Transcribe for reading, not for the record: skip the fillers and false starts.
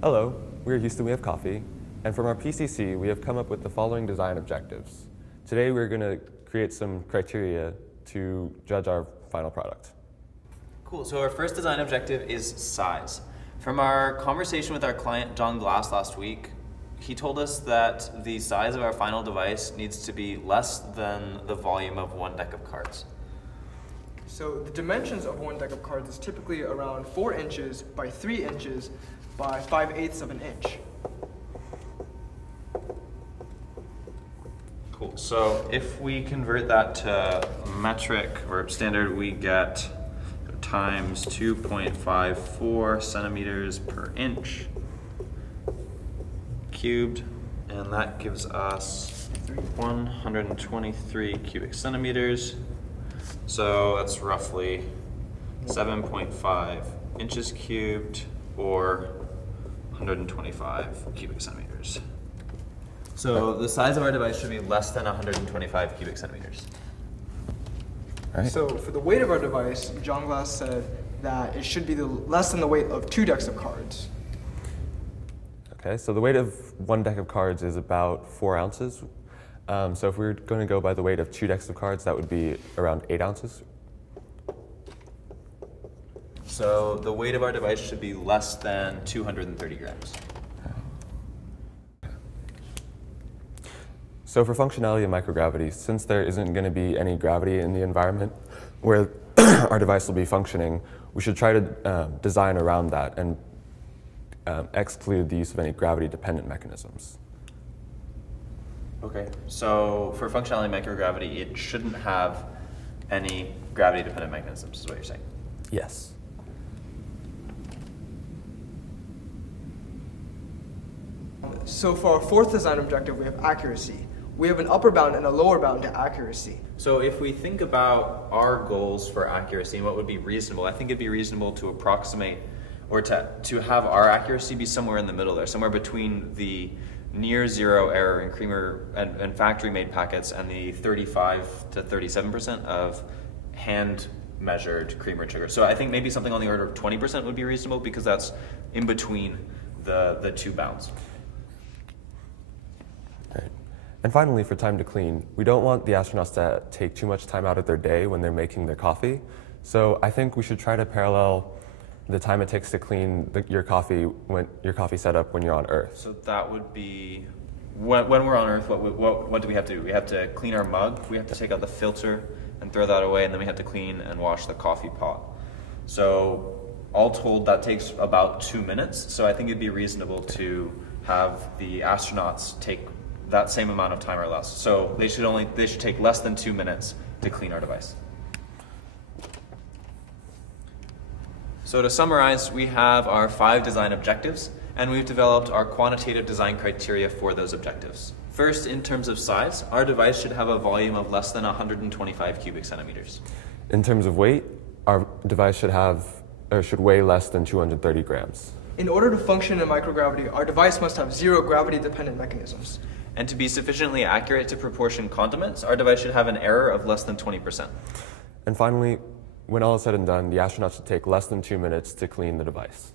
Hello, we're Houston We Have Coffee, and from our PCC we have come up with the following design objectives. Today we're going to create some criteria to judge our final product. Cool, so our first design objective is size. From our conversation with our client John Glass last week, he told us that the size of our final device needs to be less than the volume of one deck of cards. So the dimensions of one deck of cards is typically around 4 inches by 3 inches by 5/8 of an inch. Cool, so if we convert that to metric or standard, we get times 2.54 centimeters per inch cubed, and that gives us 123 cubic centimeters. So that's roughly 7.5 inches cubed, or 125 cubic centimeters. So the size of our device should be less than 125 cubic centimeters. All right. So for the weight of our device, John Glass said that it should be less than the weight of 2 decks of cards. Okay, so the weight of one deck of cards is about 4 ounces. So if we were going to go by the weight of 2 decks of cards, that would be around 8 ounces. So the weight of our device should be less than 230 grams. So for functionality of microgravity, since there isn't going to be any gravity in the environment where our device will be functioning, we should try to design around that and exclude the use of any gravity-dependent mechanisms. Okay, so for functionality microgravity, it shouldn't have any gravity-dependent mechanisms, is what you're saying? Yes. So for our fourth design objective, we have accuracy. We have an upper bound and a lower bound to accuracy. So if we think about our goals for accuracy and what would be reasonable, I think it'd be reasonable to approximate or to have our accuracy be somewhere in the middle there, somewhere between the near zero error in creamer and factory made packets and the 35 to 37% of hand measured creamer and sugar. So I think maybe something on the order of 20% would be reasonable, because that's in between the two bounds. Right. And finally, for time to clean, we don't want the astronauts to take too much time out of their day when they're making their coffee. So I think we should try to parallel the time it takes to clean your coffee setup when you're on Earth. So that would be, when we're on Earth, what do we have to do? We have to clean our mug, we have to take out the filter and throw that away, and then we have to clean and wash the coffee pot. So all told, that takes about 2 minutes. So I think it'd be reasonable to have the astronauts take that same amount of time or less. So they should take less than 2 minutes to clean our device. So to summarize, we have our 5 design objectives, and we've developed our quantitative design criteria for those objectives. First, in terms of size, our device should have a volume of less than 125 cubic centimeters. In terms of weight, our device should weigh less than 230 grams. In order to function in microgravity, our device must have 0 gravity-dependent mechanisms. And to be sufficiently accurate to proportion condiments, our device should have an error of less than 20%. And finally, when all is said and done, the astronauts should take less than 2 minutes to clean the device.